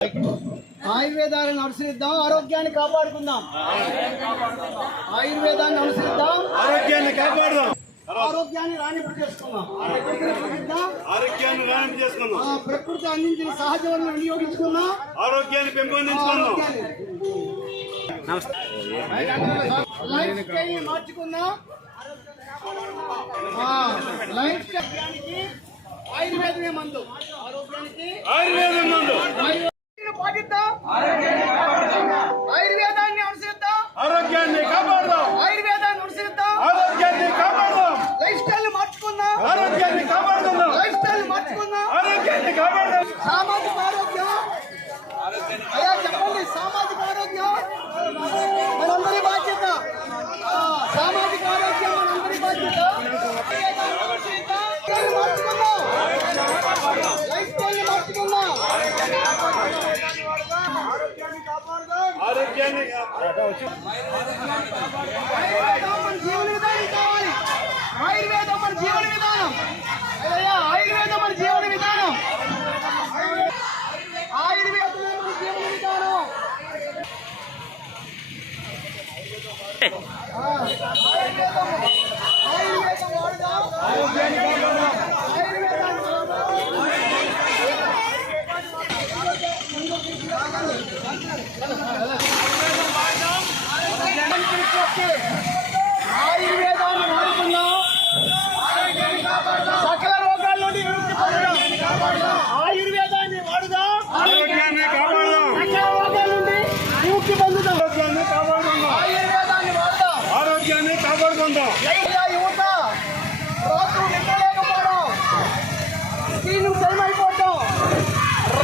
ఆయుర్వేదాన్ని అనుసరిద్దాం, ఆరోగ్యాన్ని కాపాడుకుందాం. ఆయుర్వేదాన్ని అనుసరిద్దాం, ఆరోగ్యాన్ని కాపాడుదాం. ఆరోగ్యాన్ని రాణింపు చేసుకుందాం. ఆరోగ్యాన్ని రాణింపు చేసుకుందాం. ప్రకృతి అందించిన సహజ వనరులను వినియోగించుకుందాం, ఆరోగ్యాన్ని పెంపొందించుకుందాం. లైఫ్ స్టైల్ మార్చుకుందాం. లైఫ్ స్టైల్ ఆయుర్వేదమే మందు, ఆరోగ్యానికి ఆయుర్వేదం మందు. పాటిద్దాం, ఆయుర్వేదాన్ని అనుసరిద్దాం, ఆరోగ్యాన్ని కాపాడుదాం. ఆయుర్వేదాన్ని అనుసరిద్దాం, ఆరోగ్యాన్ని కాపాడుదాం. లైఫ్ స్టైల్ మార్చుకుందాం, ఆరోగ్యాన్ని కాపాడుకుందాం. లైఫ్ స్టైల్ మార్చుకుందాం. ఆరోగ్యాన్ని కాపాడుదాం. సామాజిక ఆరోగ్యం అయ్యా చెప్పండి. సామాజిక ఆరోగ్యం మనందరి బాధ్యత. సామాజిక ఆరోగ్యం మనందరి బాధ్యత. మార్చుకుందాం, లైఫ్ స్టైల్ మార్చుకుందాం. ఆరోగ్యాన్ని ఆయుర్వేదం మన జీవన విధానం కావాలి. ఆయుర్వేదం మన జీవన విధానం. అయ్యా ఆయుర్వేదం మన జీవన విధానం. ఆయుర్వేదం మన జీవన విధానం. ఆయుర్వేదం వాడదాం, ఆయుర్వేదాన్ని వాడదాం. ఆయుర్వేదాన్ని వాడుకుందాం, సకల రోగాల నుండి విముక్తి పొందుదాం. ఆయుర్వేదాన్ని వాడుదాం, ఆరోగ్యాన్ని కాపాడుదాం. సకల రోగాల నుండి విముక్తి పొందుదాం. ఆరోగ్యాన్ని కాపాడుకుందాం. ఆయుర్వేదాన్ని వాడుదాం. ఆరోగ్యాన్ని కాపాడుకుందాం. యువత రాత్రి నిద్రలేకపోవడం, స్క్రీన్ టైం అయిపోవడం,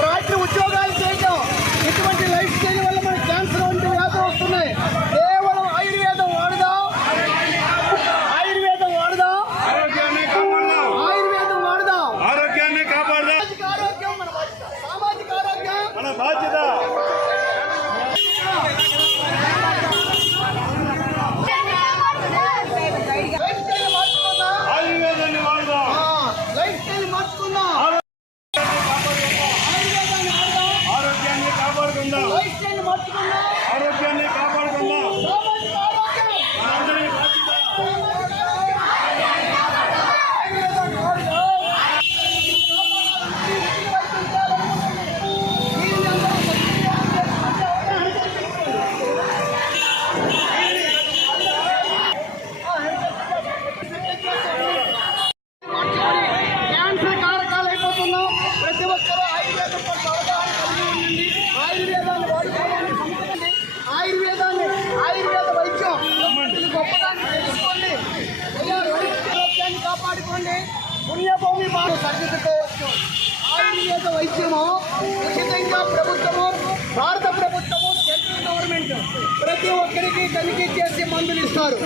రాత్రి ఉద్యోగాలు చేయడం, ఇటువంటి లైఫ్ స్టైల్ వల్ల మనకి క్యాన్సర్ వంటి వ్యాధులు వస్తున్నాయి. కేవలం ఆయుర్వేదం వాడుదాం, ఆయుర్వేదం వాడుదాం, ఆరోగ్యాన్ని కాపాడుదాం. ఆయుర్వేదం వాడుదాం. ఆరోగ్యాన్ని కాపాడుదాం. సామాజిక ఆరోగ్యం మన బాధ్యత. సామాజిక ఆరోగ్యం మన బాధ్యత. లైఫ్ స్టైల్ మార్చుకుందాం, ఆయుర్వేదాన్ని వాడుదాం. లైఫ్ స్టైల్ మార్చుకుందాం. ఆయుర్వేదాన్ని వాడుదాం, ఆరోగ్యాన్ని కాపాడుకుందాం. లైఫ్ స్టైల్ మార్చుకుందాం. ఆరోగ్యాన్ని కాపాడుకుందాం. సామాజిక ఆరోగ్యం మనందరి బాధ్యత. క్యాన్సర్ కారకాలు అయిపోతున్నాం. ప్రతి ఒక్కరూ ఆయుర్వేదం పట్ల అవగాహన కలిగి ఉండండి. ఆయుర్వేదాన్ని వాడుకోవాలని సముద్రండి. ఆయుర్వేద వైద్యం ఇది గొప్పదాన్ని తెలుసుకోండి. ఆరోగ్యాన్ని కాపాడుకోండి. పుణ్యభూమి బాగా సరిదిద్దుకోవచ్చు. ఆయుర్వేద వైద్యము ఉచితంగా ప్రభుత్వము, భారత ప్రభుత్వము, సెంట్రల్ గవర్నమెంట్ ప్రతి ఒక్కరికి తనిఖీ చేసి మందులు ఇస్తారు.